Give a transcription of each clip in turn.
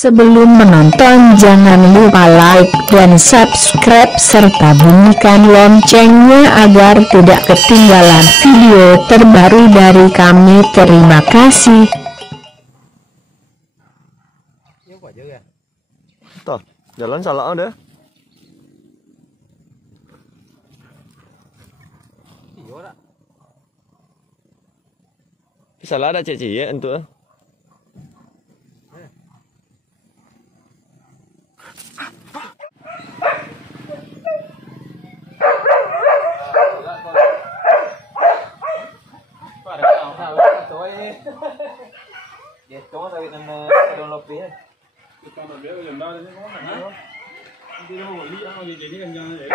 Sebelum menonton jangan lupa like dan subscribe serta bunyikan loncengnya agar tidak ketinggalan video terbaru dari kami. Terima kasih. Tuh, jalan salah deh. Salah ada ceci ya untuk. Dia cuma sawit nama daun lopi ya. Kita nak biar macam mana ni kau nak? Dia mau beli apa jadi kan jangan.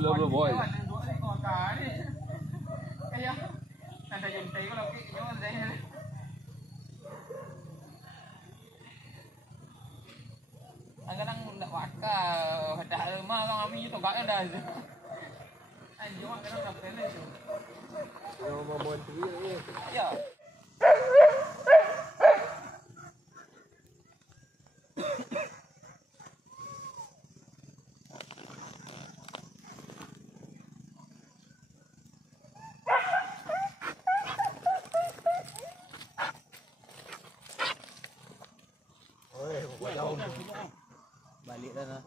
Belum boy. Kadang nak wakar dah lemah kan kami tu gak dah. Ai jom kadang nak plan tu. Mau buat tu ya. Balik dah lah.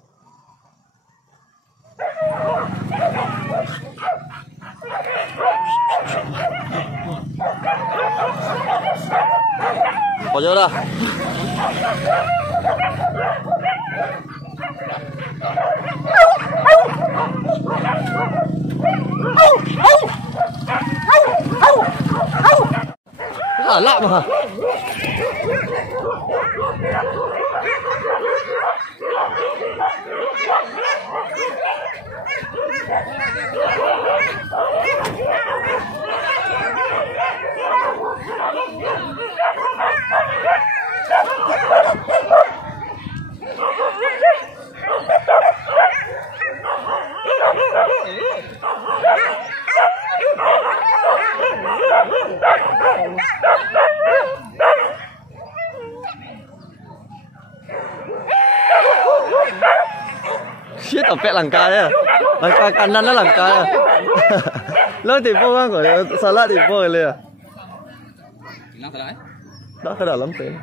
Pojok dah. Lak mah. Siết ở pet langka ya, langka kanan lah langka ya. Lo tipu kan kau, salah tipu kali ya. Hilang salah eh? Dah ke dalam pen.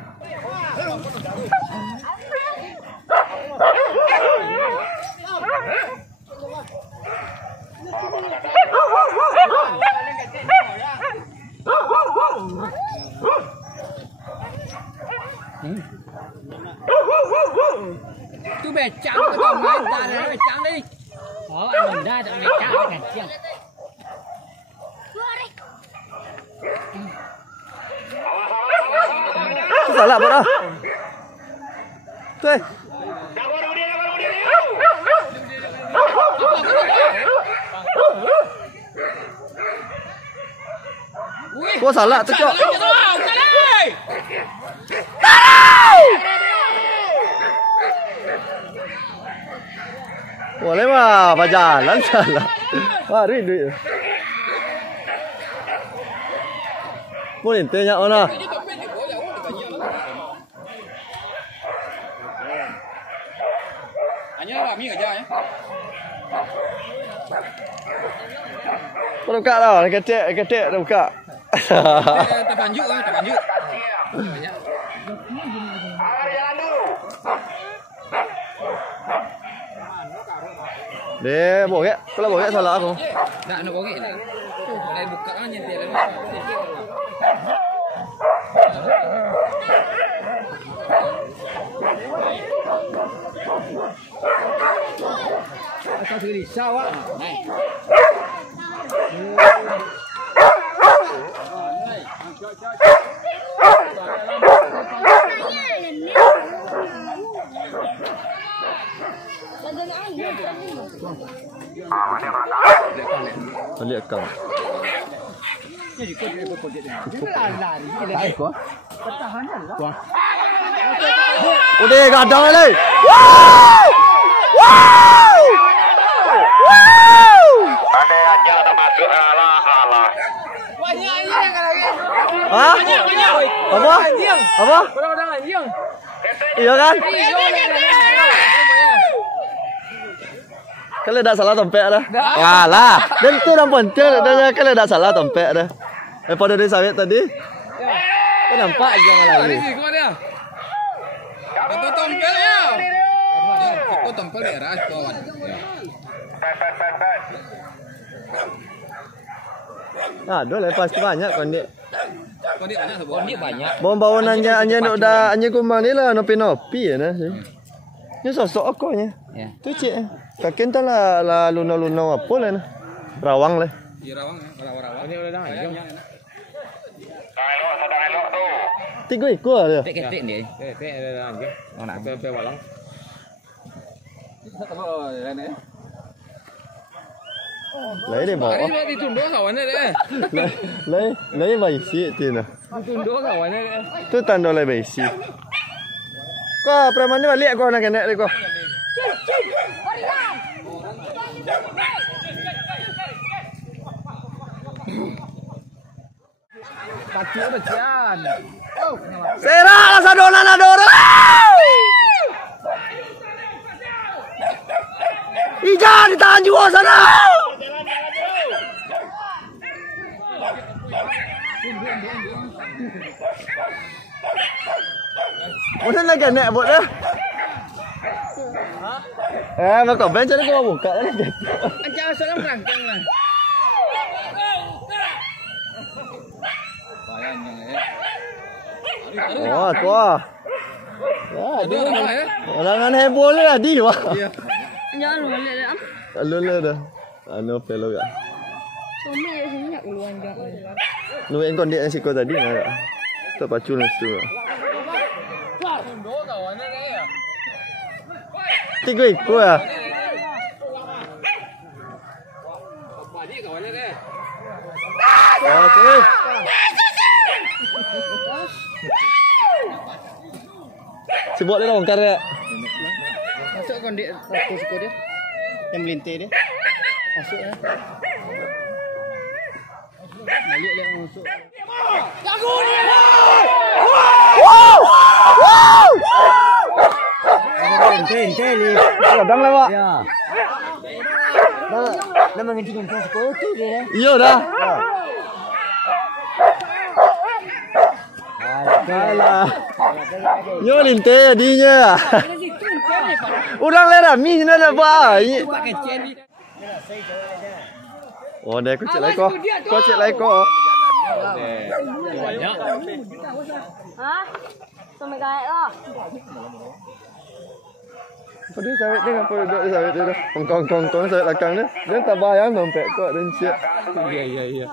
Tu becak tu kau main dah becak ni. Oh, anh dah tak becak kan siang. Salah apa dah? Tuh. Kau salah tu kau. Boleh mah, berjalan salah. Mari duit. Boleh tanya mana? Hanya lah mi aja ya. Kau buka dah, ketek dah buka. Terpanjuk kan, terpanjuk. Banyak. Deh, bogek. Kalau bogek salah aku. Tak nak bogek dah. Dah buka kan nyentil. Kau sudah risau ah. Naik. Balik kau. Udah gadang le. Wow! Wow! Ada aja termasuk ala-ala. Banyak anjing kan lagi. Hah? Banyak. Apa? Apa? Orang-orang anjing. Iya kan? Kalau tak salah tempek dah. Walah, dan tu yang penting adanya kalau tak salah tempek dah. Daripada dia sawit tadi. Kau nampak aja malah Ini ni. sih kau dia. Kau tompel ya. Kau tompel dia ras kawan. Aduh, lepas tu banyak kondik. Kau dia banyak sebab. Kau dia banyak. Bawang bawang anya nak dah anya kumang ni lah nopi-nopi ya nah. Ni sosok aku nya. Ya. Tu cik. Kakin tak lah luna-luna apa lah nah. Rawang lah. Di rawang ya, rawang. Ini udah dah. Elok, sedang elok tu. Tiga ekor dia. Tek-tek dia. Tek ada anjing. Oh nak pe walang. Apa ni? Lai dia bawa. Hari ni ditunduk kawan dia. Lai baisi tu nah. Ditunduk kawan dia. Tu tanda lai baisi. Kau preman ni balik kau nak kena kau. Pacuk becian. Serah sadona nadora. Ija ditahan juga sana. Mana nak kena buat dah? Makau bench ni kau buka dah. Ancang salam rangkang lah. Oh, tua. Ya, orang heboh lah di wah. Jangan lupa dah. Lula dah. Anu pelo ya. Cuma ya sini nak uluan jangan. Nu yang kau dia siko tadi nak. Tak pacul mesti. Tunduk kawan dia. Tiga ekor ya. Balik kawan dia. Okey. Sebut dia bongkar dia. Masuk kondik aku suka dia. Yang melintir dia. Masuk ya. Balik dia masuk. Jago dia. Wow! Wow! Ente ni. Kadang lah pak. Ya. Dah menghentikan sekolah tu dia. Iya dah. Alah. Yo linte dinya. Orang lain rami ni nak apa? Oh, dah aku cek lagi kau. Kau cek lagi kau. Hah? Sampai kayak lah. Apa dia sawit dia apa duduk dia sawit dia dah. Kong sawit belakang dia. Dia tak bayang dompet kau dan siap. Iya.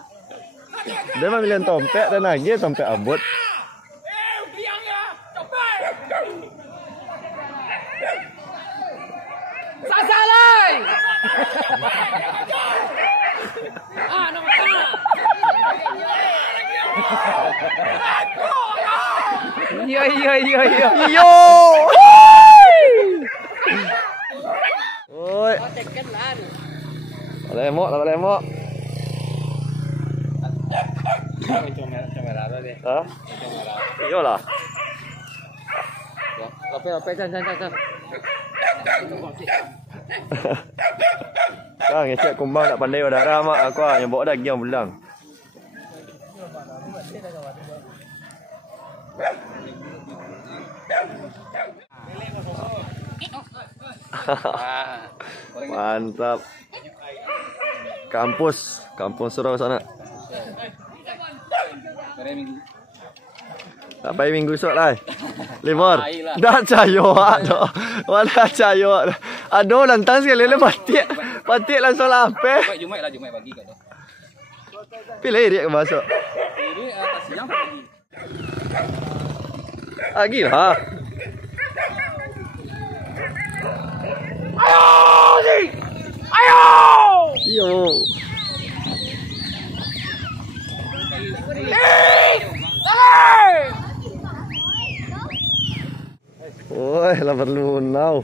Dia mah milihan dompet dan lagi dompet abot. Sasalai. Nama kena. Iya. Yo! Oi. Lemok. Kamera dia. Hah? Iyalah. Lope, can. Kang ngecek kumbang tak pandai udara mak aku yang bawa daging belang. Mantap. Kampung Surau sana. Sampai minggu esok lah. Libur. Dah cayo ada. Wala cayo. Aduh lantang sekali le patik langsung lampe. Jumat bagi kat tu. Pilih dia ke masuk. Ini atas siang pagi. Lagi lah. Ayo! Yo. Woi, lah berlunau.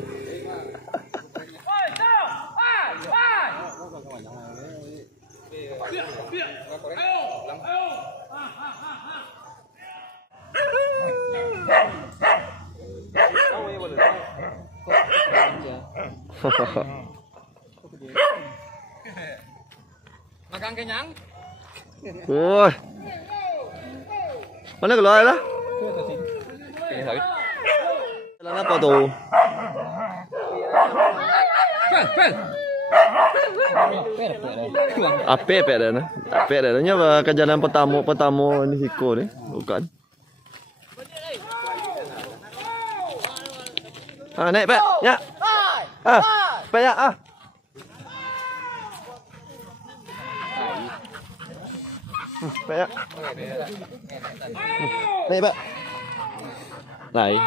Makan kenyang? Woi. Mana keluar lah? Jalan apa tu? Apa dah na? Apa dah? Nya ke jalan pertama ni Hiko ni, bukan? Naik Pak. Ya. Pak ya. Pak ya. Naik Pak. Naik.